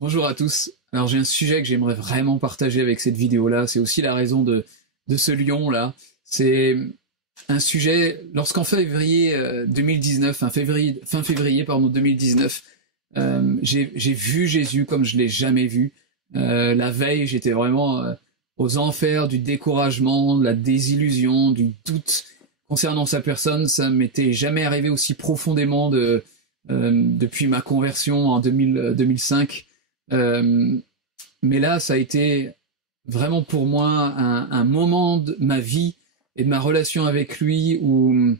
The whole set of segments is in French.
Bonjour à tous. Alors j'ai un sujet que j'aimerais vraiment partager avec cette vidéo-là. C'est aussi la raison de ce lion-là. C'est un sujet, lorsqu'en février 2019, fin février pardon, 2019, j'ai vu Jésus comme je l'ai jamais vu. La veille, j'étais vraiment aux enfers du découragement, de la désillusion, du doute concernant sa personne. Ça m'était jamais arrivé aussi profondément depuis ma conversion en 2005. Mais là, ça a été vraiment pour moi un moment de ma vie et de ma relation avec lui où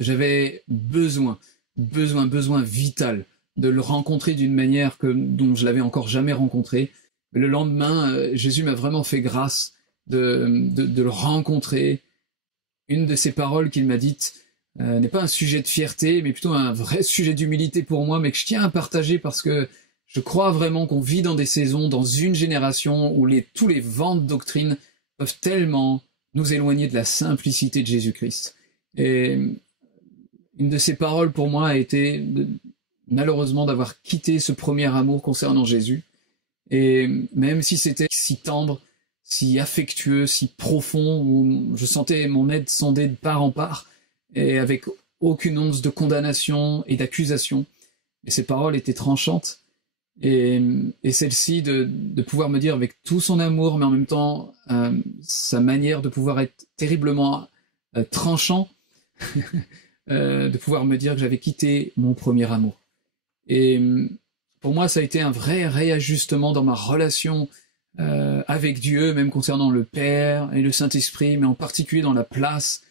j'avais besoin vital de le rencontrer d'une manière dont je l'avais encore jamais rencontré. Le lendemain, Jésus m'a vraiment fait grâce de le rencontrer. Une de ces paroles qu'il m'a dites n'est pas un sujet de fierté, mais plutôt un vrai sujet d'humilité pour moi, mais que je tiens à partager parce que je crois vraiment qu'on vit dans des saisons, dans une génération où tous les vents de doctrine peuvent tellement nous éloigner de la simplicité de Jésus-Christ. Et une de ces paroles pour moi a été malheureusement d'avoir quitté ce premier amour concernant Jésus. Et même si c'était si tendre, si affectueux, si profond, où je sentais mon être sondé de part en part, et avec aucune once de condamnation et d'accusation, et ces paroles étaient tranchantes. Et celle-ci de pouvoir me dire avec tout son amour, mais en même temps sa manière de pouvoir être terriblement tranchant, de pouvoir me dire que j'avais quitté mon premier amour. Et pour moi, ça a été un vrai réajustement dans ma relation avec Dieu, même concernant le Père et le Saint-Esprit, mais en particulier dans la place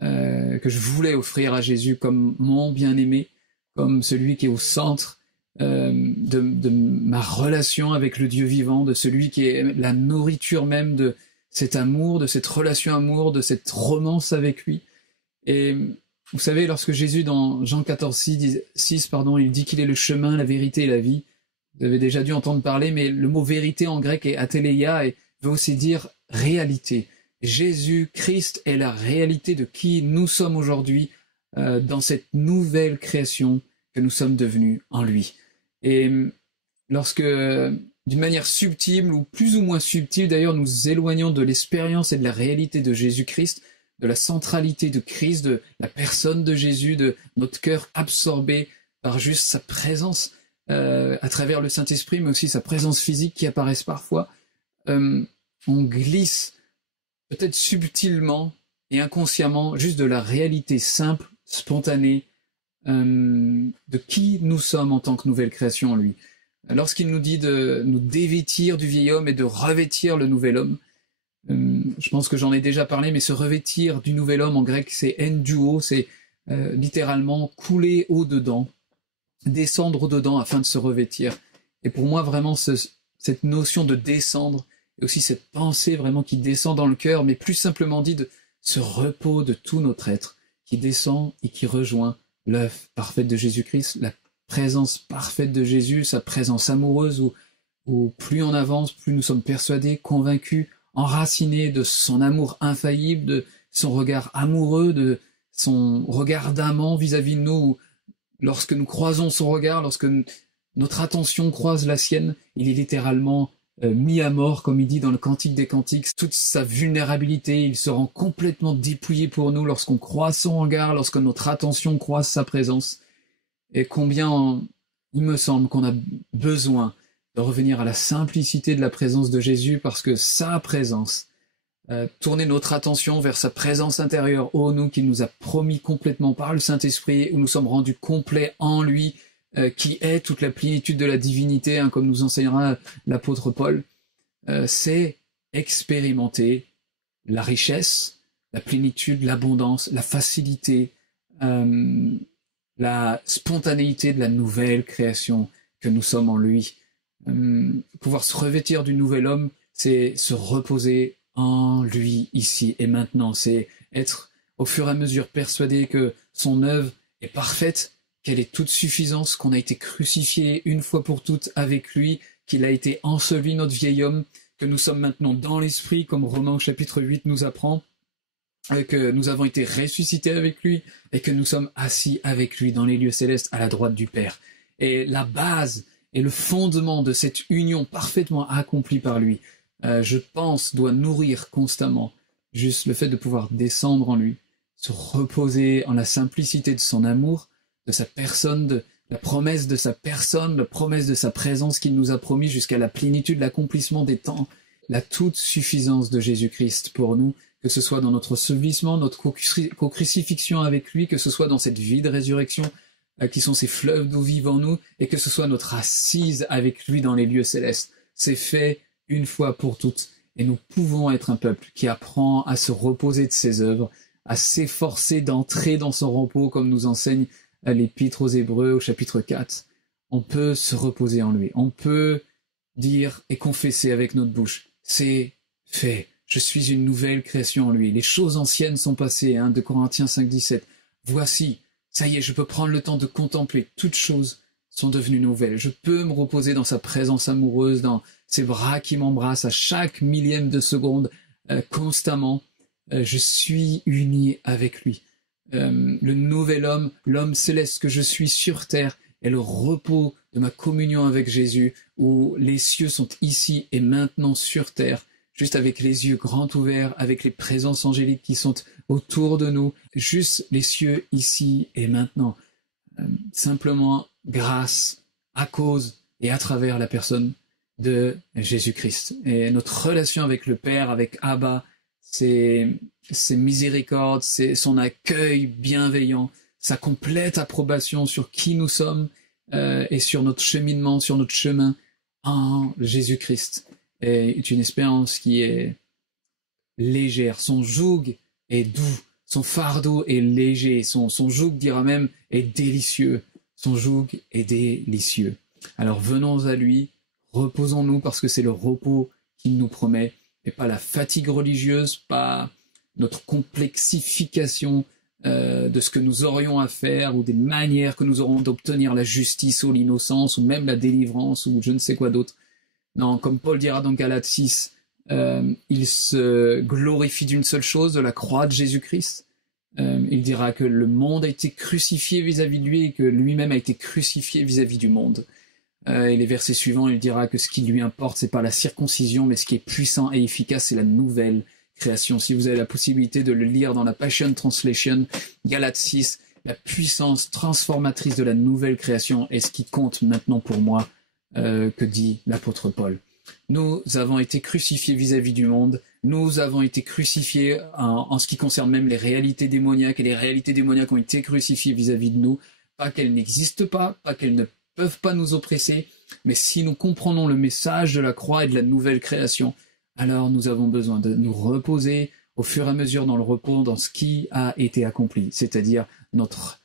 que je voulais offrir à Jésus comme mon bien-aimé, comme celui qui est au centre de ma relation avec le Dieu vivant, de celui qui est la nourriture même de cet amour, de cette relation amour, de cette romance avec lui. Et vous savez, lorsque Jésus dans Jean 14, 6, il dit qu'il est le chemin, la vérité et la vie, vous avez déjà dû entendre parler, mais le mot vérité en grec est atéléia et veut aussi dire réalité. Jésus-Christ est la réalité de qui nous sommes aujourd'hui dans cette nouvelle création que nous sommes devenus en lui. Et lorsque, d'une manière subtile ou plus ou moins subtile d'ailleurs, nous éloignons de l'expérience et de la réalité de Jésus-Christ, de la centralité de Christ, de la personne de Jésus, de notre cœur absorbé par juste sa présence à travers le Saint-Esprit, mais aussi sa présence physique qui apparaissent parfois, on glisse peut-être subtilement et inconsciemment juste de la réalité simple, spontanée, de qui nous sommes en tant que nouvelle création en lui. Lorsqu'il nous dit de nous dévêtir du vieil homme et de revêtir le nouvel homme, je pense que j'en ai déjà parlé, mais se revêtir du nouvel homme en grec, c'est enduo, c'est littéralement couler au-dedans, descendre au-dedans afin de se revêtir. Et pour moi, vraiment, cette notion de descendre, et aussi cette pensée vraiment qui descend dans le cœur, mais plus simplement dit de ce repos de tout notre être, qui descend et qui rejoint l'œuvre parfaite de Jésus-Christ, la présence parfaite de Jésus, sa présence amoureuse où plus on avance, plus nous sommes persuadés, convaincus, enracinés de son amour infaillible, de son regard amoureux, de son regard d'amant vis-à-vis de nous, où lorsque nous croisons son regard, lorsque notre attention croise la sienne, il est littéralement mis à mort, comme il dit dans le Cantique des Cantiques, toute sa vulnérabilité, il se rend complètement dépouillé pour nous lorsqu'on croise son regard, lorsque notre attention croise sa présence. Et combien il me semble qu'on a besoin de revenir à la simplicité de la présence de Jésus, parce que sa présence, tourner notre attention vers sa présence intérieure, ô nous, qu'il nous a promis complètement par le Saint-Esprit, où nous sommes rendus complets en lui, qui est toute la plénitude de la divinité, comme nous enseignera l'apôtre Paul, c'est expérimenter la richesse, la plénitude, l'abondance, la facilité, la spontanéité de la nouvelle création que nous sommes en lui. Pouvoir se revêtir du nouvel homme, c'est se reposer en lui ici et maintenant, c'est être au fur et à mesure persuadé que son œuvre est parfaite, qu'elle est toute suffisance, qu'on a été crucifié une fois pour toutes avec lui, qu'il a été enseveli notre vieil homme, que nous sommes maintenant dans l'esprit, comme Romains chapitre 8 nous apprend, que nous avons été ressuscités avec lui, et que nous sommes assis avec lui dans les lieux célestes à la droite du Père. Et la base et le fondement de cette union parfaitement accomplie par lui, je pense, doit nourrir constamment juste le fait de pouvoir descendre en lui, se reposer en la simplicité de son amour, de sa personne, de la promesse de sa personne, la promesse de sa présence qu'il nous a promis jusqu'à la plénitude, l'accomplissement des temps, la toute suffisance de Jésus-Christ pour nous, que ce soit dans notre ensevelissement, notre co-crucifixion avec lui, que ce soit dans cette vie de résurrection, qui sont ces fleuves d'eau vive en nous, et que ce soit notre assise avec lui dans les lieux célestes. C'est fait une fois pour toutes, et nous pouvons être un peuple qui apprend à se reposer de ses œuvres, à s'efforcer d'entrer dans son repos, comme nous enseigne l'Épître aux Hébreux au chapitre 4. On peut se reposer en lui, on peut dire et confesser avec notre bouche, c'est fait, je suis une nouvelle création en lui, les choses anciennes sont passées, 2 Corinthiens 5,17. Voici, ça y est, je peux prendre le temps de contempler, toutes choses sont devenues nouvelles, je peux me reposer dans sa présence amoureuse, dans ses bras qui m'embrassent à chaque millième de seconde, constamment, je suis uni avec lui. Le nouvel homme, l'homme céleste que je suis sur terre, est le repos de ma communion avec Jésus, où les cieux sont ici et maintenant sur terre, juste avec les yeux grands ouverts, avec les présences angéliques qui sont autour de nous, juste les cieux ici et maintenant, simplement grâce, à cause et à travers la personne de Jésus-Christ. Et notre relation avec le Père, avec Abba, ses miséricordes, son accueil bienveillant, sa complète approbation sur qui nous sommes et sur notre cheminement, sur notre chemin en Jésus-Christ est une expérience qui est légère. Son joug est doux, son fardeau est léger, son joug, dira même, est délicieux. Son joug est délicieux. Alors venons à lui, reposons-nous parce que c'est le repos qu'il nous promet, et pas la fatigue religieuse, pas notre complexification de ce que nous aurions à faire ou des manières que nous aurons d'obtenir la justice ou l'innocence ou même la délivrance ou je ne sais quoi d'autre. Non, comme Paul dira dans Galates 6, il se glorifie d'une seule chose, de la croix de Jésus-Christ. Il dira que le monde a été crucifié vis-à-vis de lui et que lui-même a été crucifié vis-à-vis du monde. Et les versets suivants, il dira que ce qui lui importe, c'est pas la circoncision, mais ce qui est puissant et efficace, c'est la nouvelle création. Si vous avez la possibilité de le lire dans la Passion Translation, Galates 6, la puissance transformatrice de la nouvelle création est ce qui compte maintenant pour moi, que dit l'apôtre Paul. Nous avons été crucifiés vis-à-vis du monde, nous avons été crucifiés en ce qui concerne même les réalités démoniaques, et les réalités démoniaques ont été crucifiées vis-à-vis de nous, pas qu'elles n'existent pas qu'elles ne peuvent pas nous oppresser, mais si nous comprenons le message de la croix et de la nouvelle création, alors nous avons besoin de nous reposer au fur et à mesure dans le repos, dans ce qui a été accompli, c'est-à-dire notre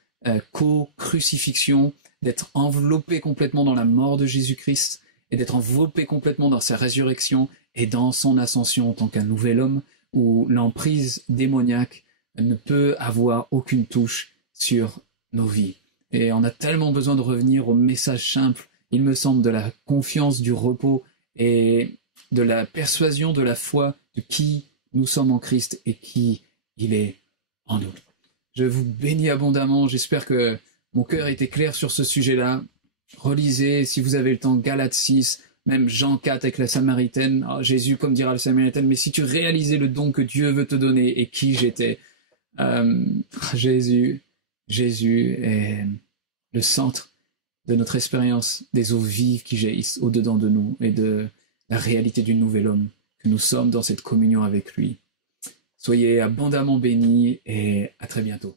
co-crucifixion, d'être enveloppé complètement dans la mort de Jésus-Christ et d'être enveloppé complètement dans sa résurrection et dans son ascension en tant qu'un nouvel homme où l'emprise démoniaque ne peut avoir aucune touche sur nos vies. Et on a tellement besoin de revenir au message simple, il me semble, de la confiance, du repos et de la persuasion, de la foi, de qui nous sommes en Christ et qui il est en nous. Je vous bénis abondamment, j'espère que mon cœur était clair sur ce sujet-là. Relisez, si vous avez le temps, Galates 6, même Jean 4 avec la Samaritaine. Oh, Jésus, comme dira la Samaritaine, mais si tu réalisais le don que Dieu veut te donner et qui j'étais. Jésus est le centre de notre expérience des eaux vives qui jaillissent au-dedans de nous et de la réalité du nouvel homme que nous sommes dans cette communion avec lui. Soyez abondamment bénis et à très bientôt.